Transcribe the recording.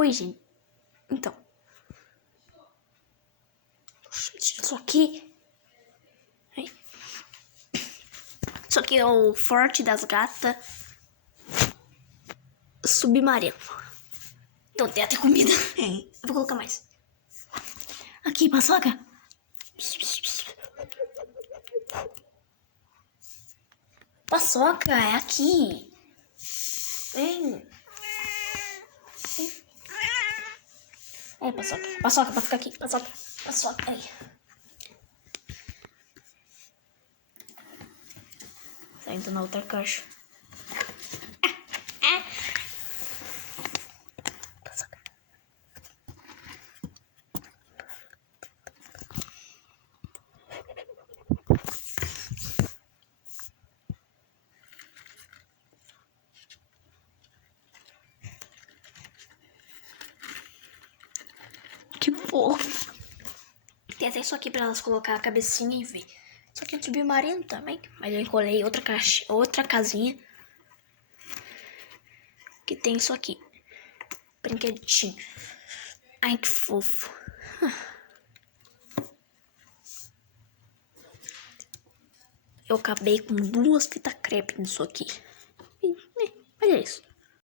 Oi, gente. Então. Isso aqui. Isso aqui é o Forte das Gatas Submarino. Então tem até comida. Eu vou colocar mais. Aqui, paçoca. Paçoca, é aqui. Vem. Aí, paçoca. Paçoca, pra ficar aqui. Paçoca. Paçoca. Aí. Saindo na outra caixa. Paçoca. Que fofo. Tem até isso aqui pra elas colocar a cabecinha e ver. Isso aqui é submarino também. Mas eu encolei outra caixa, outra casinha. Que tem isso aqui. Brinquedinho. Ai, que fofo. Eu acabei com 2 fitas crepe nisso aqui. Olha isso.